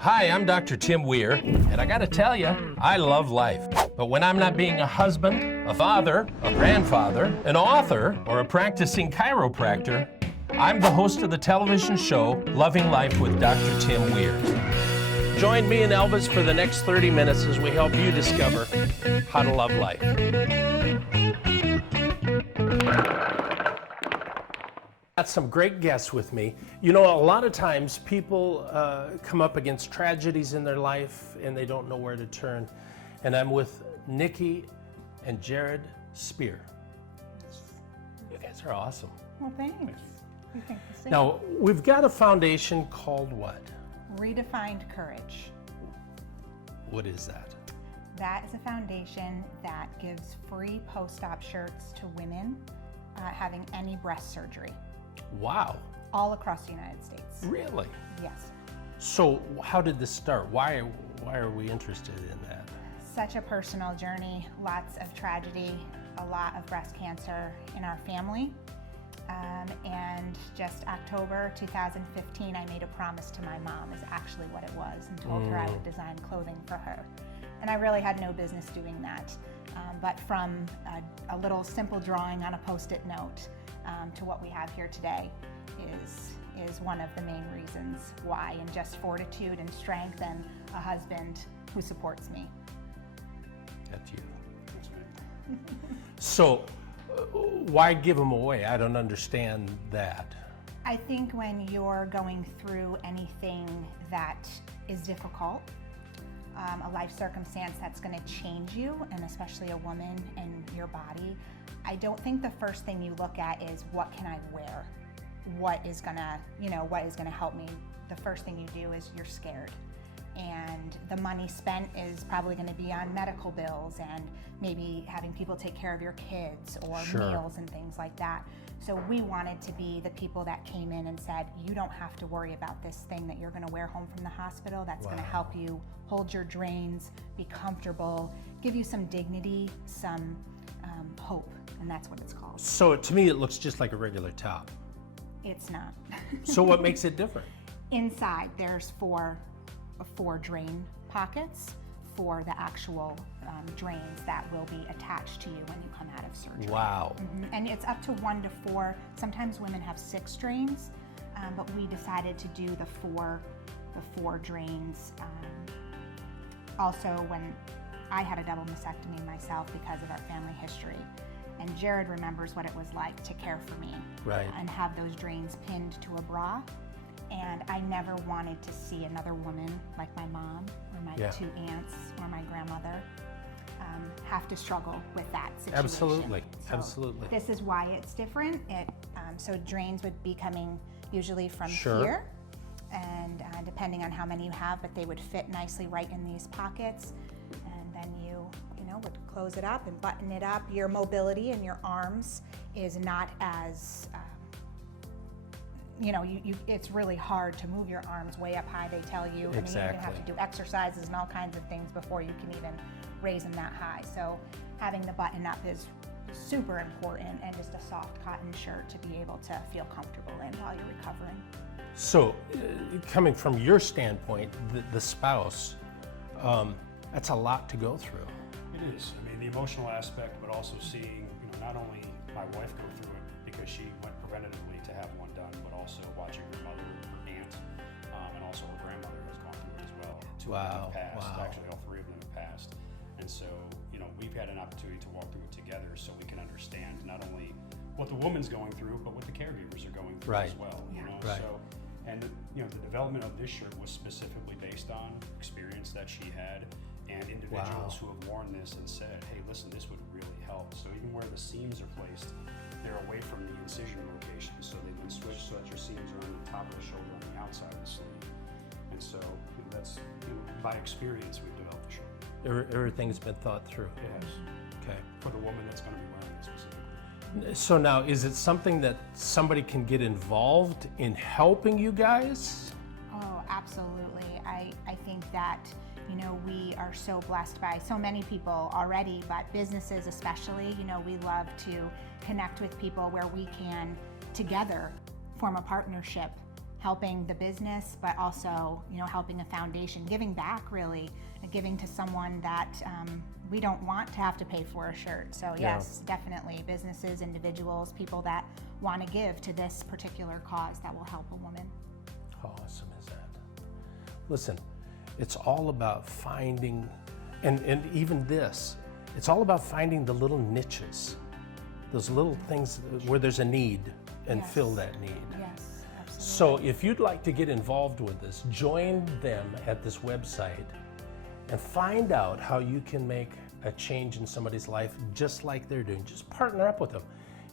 Hi, I'm Dr. Tim Weir, and I gotta tell you, I love life. But when I'm not being a husband, a father, a grandfather, an author, or a practicing chiropractor, I'm the host of the television show, Loving Life with Dr. Tim Weir. Join me and Elvis for the next 30 minutes as we help you discover how to love life. Got some great guests with me. You know, a lot of times people come up against tragedies in their life and they don't know where to turn. And I'm with Nikki and Jared Spear. You guys are awesome. Well, thanks. We think the same. Now, we've got a foundation called what? Redefined Courage. What is that? That is a foundation that gives free post-op shirts to women having any breast surgery. Wow. All across the United States. Really? Yes. So how did this start? Why are we interested in that? Such a personal journey, lots of tragedy, a lot of breast cancer in our family. And just October 2015, I made a promise to my mom, is actually what it was, and told her I would design clothing for her. And I really had no business doing that. But from a little simple drawing on a Post-it note to what we have here today is one of the main reasons why, and just fortitude and strength and a husband who supports me. That's you. So why give them away? I don't understand that. I think when you're going through anything that is difficult, a life circumstance that's going to change you, and especially a woman and your body, I don't think the first thing you look at is what can I wear? What is gonna help me? The first thing you do is you're scared. And the money spent is probably going to be on medical bills and maybe having people take care of your kids or meals and things like that. So we wanted to be the people that came in and said, you don't have to worry about this thing that you're going to wear home from the hospital. That's going to help you hold your drains, be comfortable, give you some dignity, some hope, and that's what it's called. So to me, it looks just like a regular top. It's not. So what makes it different? Inside, there's four drain pockets for the actual drains that will be attached to you when you come out of surgery. Wow. And it's up to 1 to 4. Sometimes women have 6 drains, but we decided to do the four drains. Also, when I had a double mastectomy myself because of our family history, and Jared remembers what it was like to care for me, and have those drains pinned to a bra. And I never wanted to see another woman like my mom or my 2 aunts or my grandmother have to struggle with that situation. Absolutely, so absolutely. This is why it's different. So drains would be coming usually from here, and depending on how many you have, but they would fit nicely right in these pockets. And then you would close it up and button it up. Your mobility in your arms is not as it's really hard to move your arms way up high, they tell you. Exactly. And you have to do exercises and all kinds of things before you can even raise them that high. So having the button up is super important, and just a soft cotton shirt to be able to feel comfortable in while you're recovering. So coming from your standpoint, the spouse, that's a lot to go through. It is. I mean, the emotional aspect, but also seeing, not only my wife go through it because she went preventatively to have one done, but also watching her mother, her aunt, and also her grandmother has gone through it as well. 2 of them have passed. Actually, all 3 of them have passed. And so, we've had an opportunity to walk through it together so we can understand not only what the woman's going through, but what the caregivers are going through as well. So, and the development of this shirt was specifically based on experience that she had and individuals who have worn this and said, hey, listen, this would really help. So even where the seams are placed, they're away from the incision location, so they've been switched so that your seams are on the top of the shoulder on the outside of the sleeve. And so that's by experience we've developed the shirt. Everything's been thought through. Yes. Okay. For the woman that's going to be wearing it specifically. So now, is it something that somebody can get involved in helping you guys? Oh, absolutely. I think that we are so blessed by so many people already, but businesses especially, we love to connect with people where we can together form a partnership helping the business, but also, helping a foundation, giving back really, giving to someone that we don't want to have to pay for a shirt. So yes, definitely businesses, individuals, people that want to give to this particular cause that will help a woman. How awesome is that? Listen, it's all about finding, and even this, it's all about finding the little niches, those little things where there's a need, and fill that need. Yes, absolutely. So if you'd like to get involved with this, join them at this website and find out how you can make a change in somebody's life just like they're doing. Just partner up with them.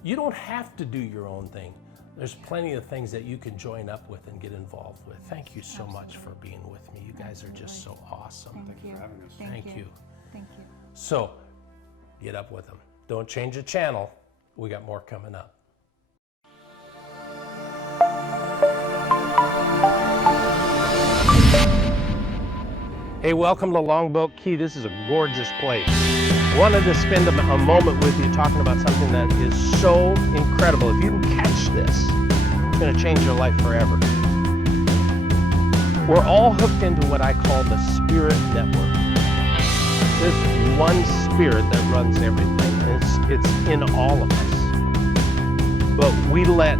You don't have to do your own thing. There's plenty of things that you can join up with and get involved with. Thank you so much for being with me. You guys are just so awesome. Thank you for having us. Thank you. Thank you. So, get up with them. Don't change the channel. We got more coming up. Hey, welcome to Longboat Key. This is a gorgeous place. I wanted to spend a moment with you talking about something that is so incredible. If you can catch this, it's going to change your life forever. We're all hooked into what I call the spirit network. There's one spirit that runs everything. It's in all of us. But we let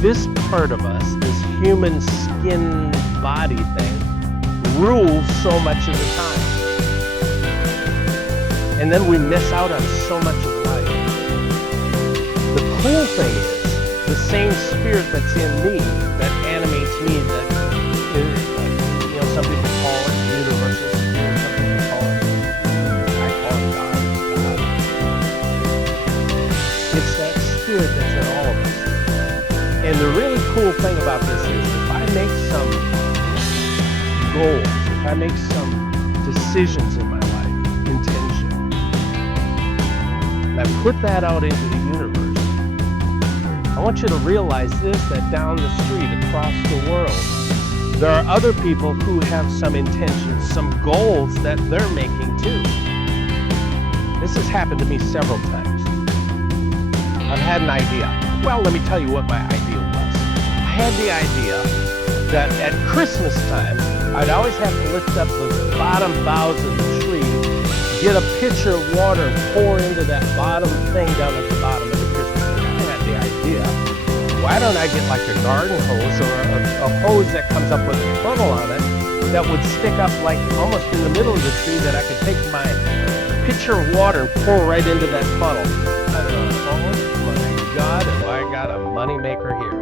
this part of us, this human skin body thing, rule so much of the time. And then we miss out on so much of life. The cool thing is, the same spirit that's in me, that animates me, that is, some people call it universal spirit, some people call it, I call it God. It's that spirit that's in all of us. And the really cool thing about this is, if I make some goals, if I make some decisions in my life, intention, and I put that out into the universe, I want you to realize this, that down the street, across the world, there are other people who have some intentions, some goals that they're making too. This has happened to me several times. I've had an idea. Well, let me tell you what my idea was. I had the idea that at Christmas time, I'd always have to lift up the bottom boughs of the tree, get a pitcher of water and pour into that bottom thing down at the bottom of the Christmas tree. I had the idea, why don't I get like a garden hose or a hose that comes up with a funnel on it that would stick up like almost in the middle of the tree, that I could take my pitcher of water and pour right into that funnel. I thought, oh my God, have I got a moneymaker here.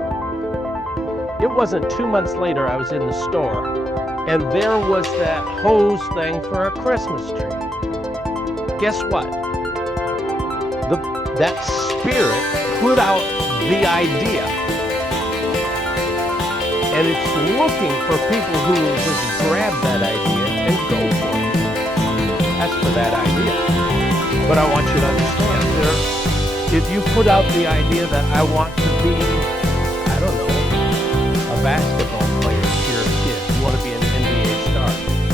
It wasn't 2 months later I was in the store, and there was that hose thing for a Christmas tree. Guess what? That spirit put out the idea, and it's looking for people who will just grab that idea and go for it. That's for that idea. But I want you to understand, if you put out the idea that I want to be, I don't know, a basketball player if you're a kid, you want to be an NBA star.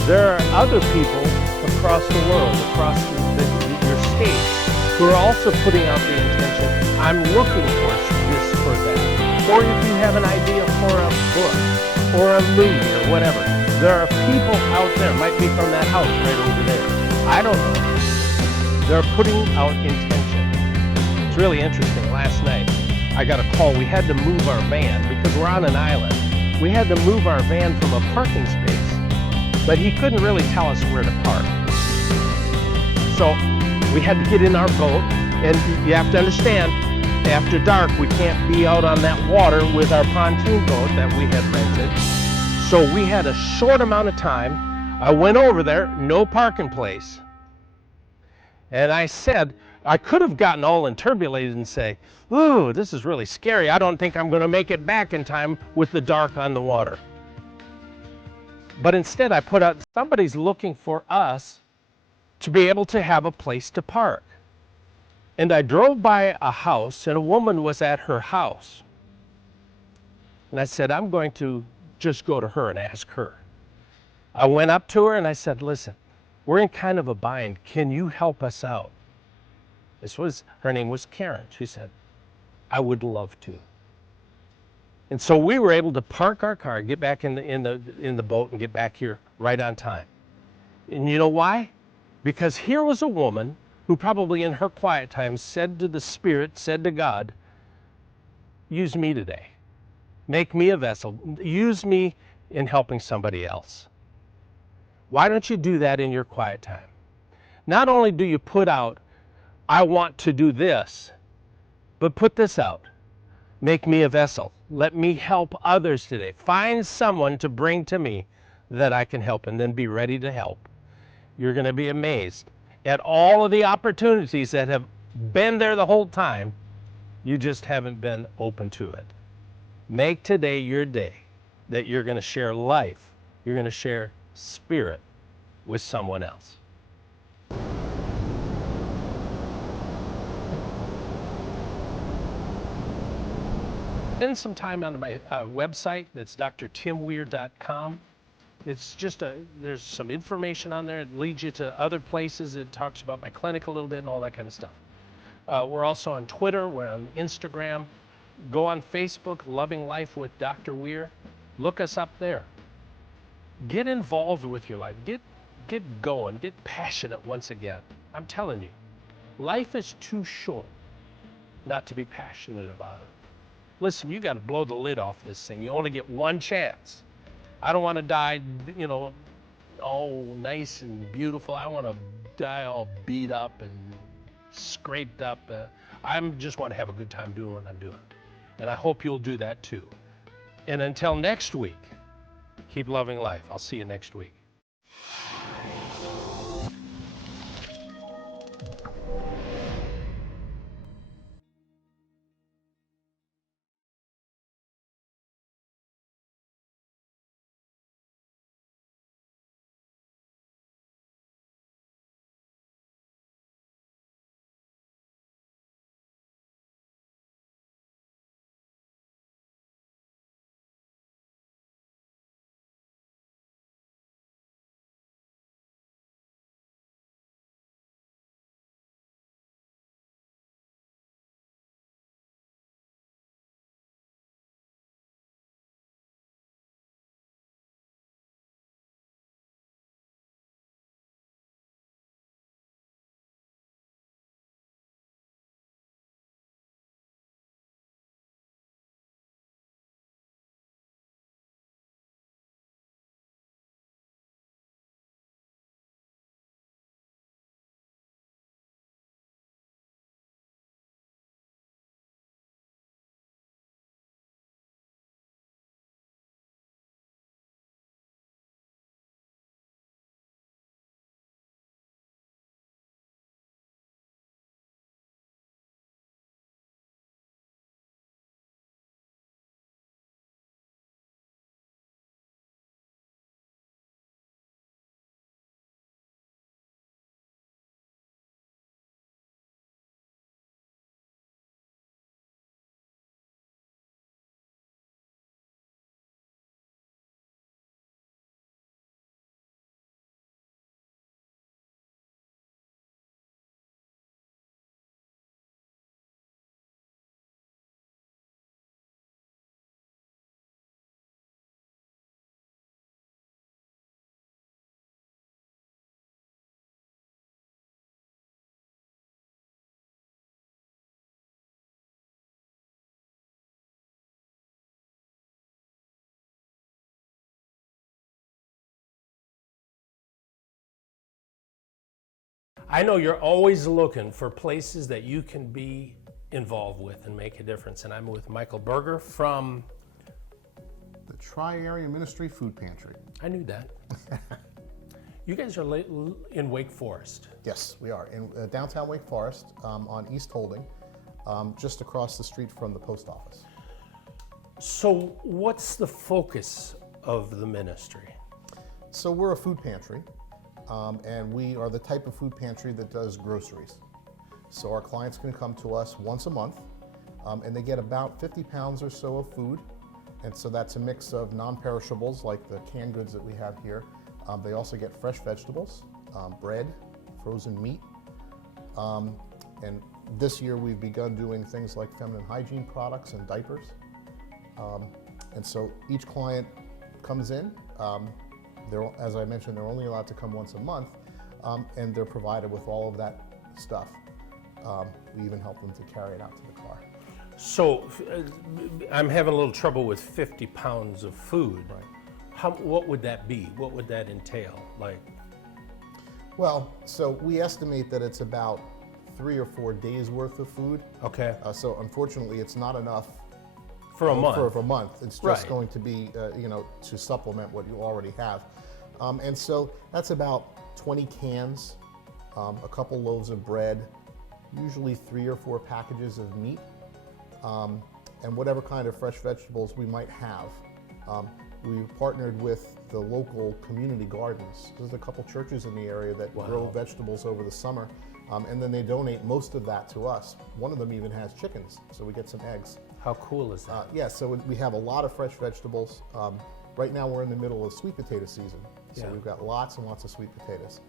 There are other people across the world, across your state, who are also putting out the intention, I'm looking for this for that. Or if you have an idea for a book, or a movie, or whatever, there are people out there, might be from that house right over there, I don't know. They're putting out intention. It's really interesting. Last night, I got a call. We had to move our van because we're on an island. We had to move our van from a parking space, but he couldn't really tell us where to park. So we had to get in our boat, and you have to understand, after dark, we can't be out on that water with our pontoon boat that we had rented. So we had a short amount of time. I went over there, no parking place. And I said, I could have gotten all interpolated and say, ooh, this is really scary. I don't think I'm going to make it back in time with the dark on the water. But instead I put out, somebody's looking for us to be able to have a place to park. And I drove by a house, and a woman was at her house. And I said, I'm going to just go to her and ask her. I went up to her and I said, listen, we're in kind of a bind. Can you help us out? Her name was Karen. She said, I would love to. And so we were able to park our car, get back in the boat and get back here right on time. And you know why? Because here was a woman who probably in her quiet time said to the Spirit, said to God, use me today. Make me a vessel. Use me in helping somebody else. Why don't you do that in your quiet time? Not only do you put out, I want to do this, but put this out. Make me a vessel. Let me help others today. Find someone to bring to me that I can help, and then be ready to help. You're going to be amazed at all of the opportunities that have been there the whole time. You just haven't been open to it. Make today your day that you're going to share life, you're going to share spirit with someone else. Spend some time on my website. That's drtimweir.com. It's just there's some information on there. It leads you to other places. It talks about my clinic a little bit and all that kind of stuff. We're also on Twitter. We're on Instagram. Go on Facebook, Loving Life with Dr. Weir. Look us up there. Get involved with your life. Get going. Get passionate once again. I'm telling you, life is too short not to be passionate about it. Listen, you got to blow the lid off this thing. You only get one chance. I don't want to die, all nice and beautiful. I want to die all beat up and scraped up. I just want to have a good time doing what I'm doing. And I hope you'll do that too. And until next week, keep loving life. I'll see you next week. I know you're always looking for places that you can be involved with and make a difference. And I'm with Michael Berger from the Tri-Area Ministry Food Pantry. I knew that. You guys are in Wake Forest. Yes, we are in downtown Wake Forest on East Holding, just across the street from the post office. So what's the focus of the ministry? So we're a food pantry, and we are the type of food pantry that does groceries. So our clients can come to us once a month, and they get about 50 pounds or so of food. And so that's a mix of non-perishables like the canned goods that we have here. They also get fresh vegetables, bread, frozen meat. And this year we've begun doing things like feminine hygiene products and diapers. And so each client comes in. As I mentioned, they're only allowed to come once a month, and they're provided with all of that stuff. We even help them to carry it out to the car. So I'm having a little trouble with 50 pounds of food. Right. What would that be? What would that entail? Like, Well, so we estimate that it's about 3 or 4 days worth of food. okay, So unfortunately, it's not enough for a month. For a month. It's just Right. going to be, to supplement what you already have. And so that's about 20 cans, a couple loaves of bread, usually 3 or 4 packages of meat, and whatever kind of fresh vegetables we might have. We've partnered with the local community gardens. There's a couple churches in the area that grow vegetables over the summer, and then they donate most of that to us. One of them even has chickens, so we get some eggs. How cool is that? Yeah, so we have a lot of fresh vegetables. Right now we're in the middle of sweet potato season, so Yeah. we've got lots and lots of sweet potatoes.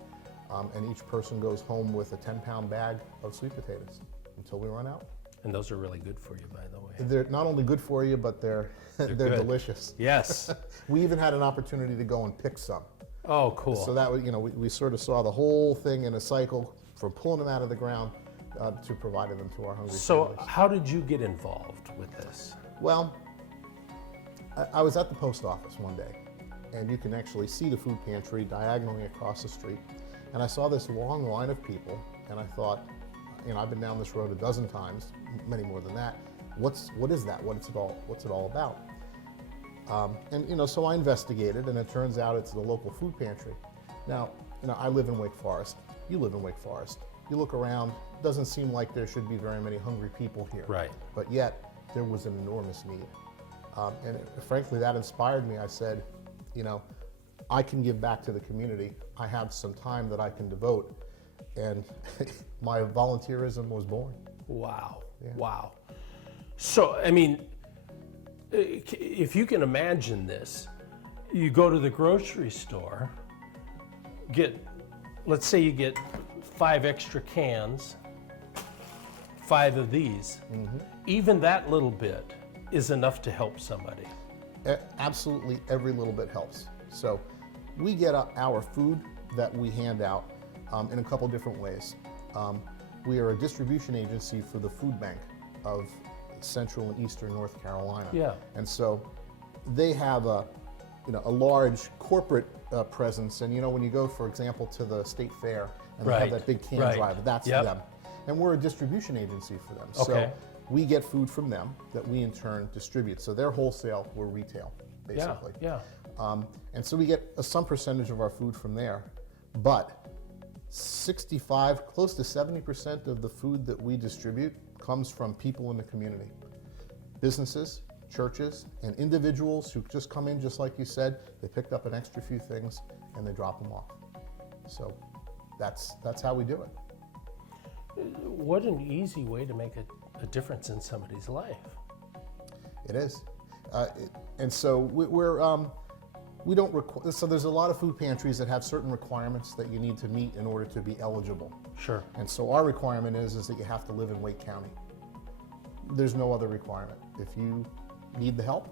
And each person goes home with a 10-pound bag of sweet potatoes until we run out. And those are really good for you, by the way. They're not only good for you, but they're good. delicious. Yes. We even had an opportunity to go and pick some. Oh, cool. So that was, we sort of saw the whole thing in a cycle from pulling them out of the ground to providing them to our hungry So families. how did you get involved with this? Well, I was at the post office one day, and you can actually see the food pantry diagonally across the street. And I saw this long line of people, and I thought, I've been down this road a dozen times, many more than that. What is that? What's it all about? So I investigated, and it turns out it's the local food pantry. Now, I live in Wake Forest. You live in Wake Forest. You look around, doesn't seem like there should be very many hungry people here. Right. But yet, there was an enormous need. Frankly, that inspired me. I said, I can give back to the community. I have some time that I can devote. And my volunteerism was born. Wow. Yeah. Wow. So, if you can imagine this, you go to the grocery store, let's say you get 5 extra cans, 5 of these. Mm-hmm. Even that little bit is enough to help somebody. Absolutely every little bit helps. So we get our food that we hand out in a couple different ways. We are a distribution agency for the food bank of Central and Eastern North Carolina. Yeah. And so they have a large corporate presence. And when you go, for example, to the state fair and they Right. have that big can Right. drive, that's Yep. them. And we're a distribution agency for them. Okay. So we get food from them that we in turn distribute. So they're wholesale, we're retail, basically. Yeah. And so we get some percentage of our food from there, but 65, close to 70% of the food that we distribute comes from people in the community. Businesses, churches, and individuals who just come in, just like you said, they picked up an extra few things and they drop them off. So that's how we do it. What an easy way to make a difference in somebody's life. It is. And so we don't require, so there's a lot of food pantries that have certain requirements that you need to meet in order to be eligible. Sure. And so our requirement is that you have to live in Wake County. There's no other requirement. If you need the help,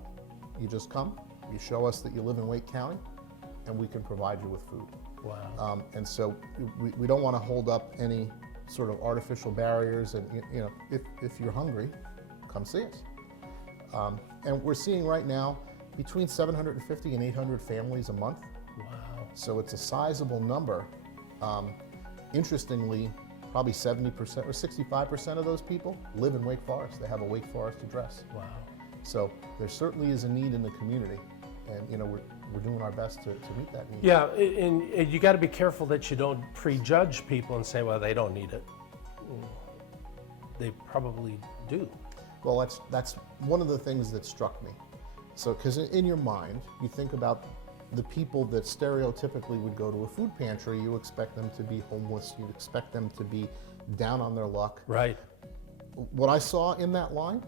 you just come, you show us that you live in Wake County, and we can provide you with food. Wow. And so we don't want to hold up any sort of artificial barriers. And if you're hungry, come see us. And we're seeing right now between 750 and 800 families a month. Wow. So it's a sizable number. Interestingly, probably 70% or 65% of those people live in Wake Forest. They have a Wake Forest address. Wow. So there certainly is a need in the community, and we're doing our best to meet that need. Yeah, and you got to be careful that you don't prejudge people and say, well, they don't need it. They probably do. Well, that's one of the things that struck me. So, because in your mind, you think about the people that stereotypically would go to a food pantry. You expect them to be homeless. You expect them to be down on their luck. Right. What I saw in that line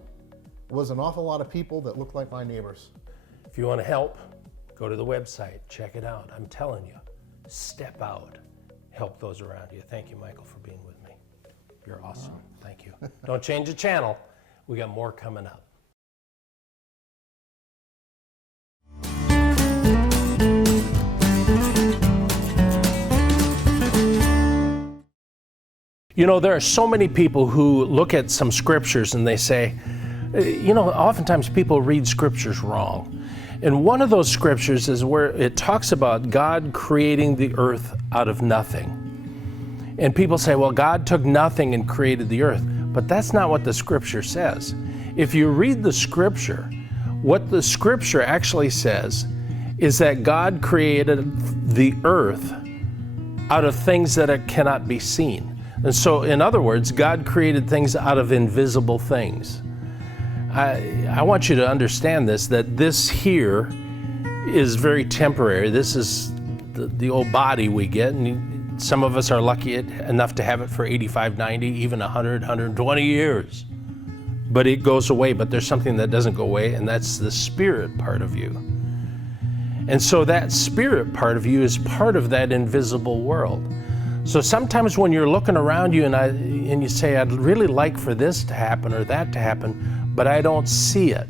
was an awful lot of people that looked like my neighbors. If you want to help, go to the website, check it out. I'm telling you, step out, help those around you. Thank you, Michael, for being with me. You're awesome. Thank you. Don't change the channel. We got more coming up. You know, there are so many people who look at some scriptures and they say, you know, oftentimes people read scriptures wrong. And one of those scriptures is where it talks about God creating the earth out of nothing. And people say, well, God took nothing and created the earth. But that's not what the scripture says. If you read the scripture, what the scripture actually says is that God created the earth out of things that cannot be seen. And so, in other words, God created things out of invisible things. I want you to understand this, that this here is very temporary. This is the old body we get, and some of us are lucky enough to have it for 85, 90, even 100, 120 years. But it goes away, but there's something that doesn't go away, and that's the spirit part of you. And so that spirit part of you is part of that invisible world. So sometimes when you're looking around you and you say, I'd really like for this to happen or that to happen, but I don't see it.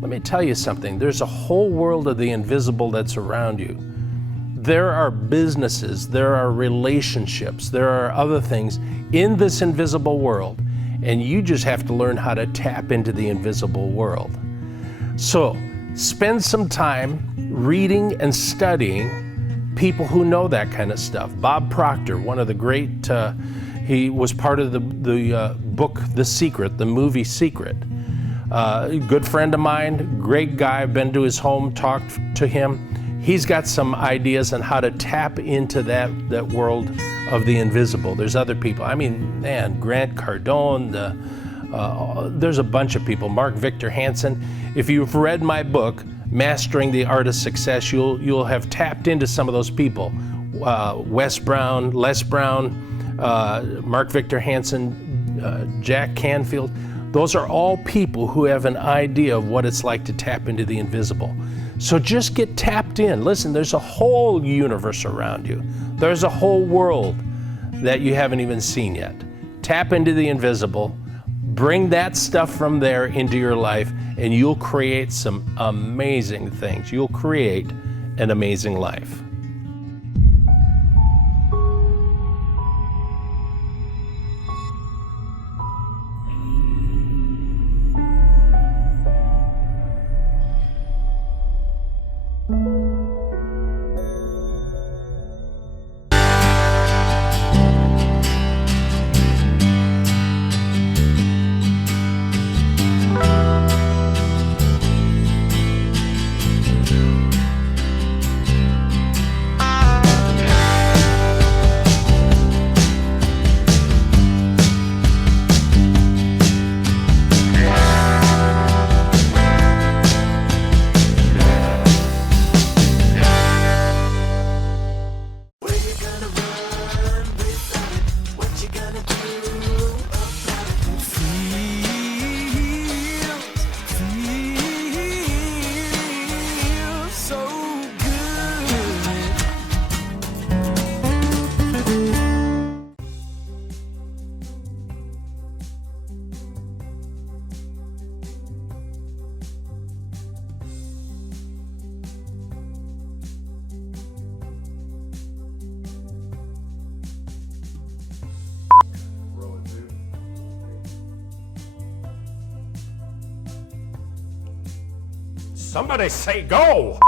Let me tell you something. There's a whole world of the invisible that's around you. There are businesses, there are relationships, there are other things in this invisible world, and you just have to learn how to tap into the invisible world. So spend some time reading and studying people who know that kind of stuff. Bob Proctor, one of the great, he was part of the book The Secret, the movie Secret. Good friend of mine, great guy. I've been to his home, talked to him. He's got some ideas on how to tap into that world of the invisible. There's other people. I mean, man, Grant Cardone, there's a bunch of people. Mark Victor Hansen. If you've read my book, Mastering the Art of Success, you'll have tapped into some of those people. Les Brown, Mark Victor Hansen, Jack Canfield. Those are all people who have an idea of what it's like to tap into the invisible. So just get tapped in. Listen, there's a whole universe around you. There's a whole world that you haven't even seen yet. Tap into the invisible. Bring that stuff from there into your life, and you'll create some amazing things. You'll create an amazing life. Somebody say go!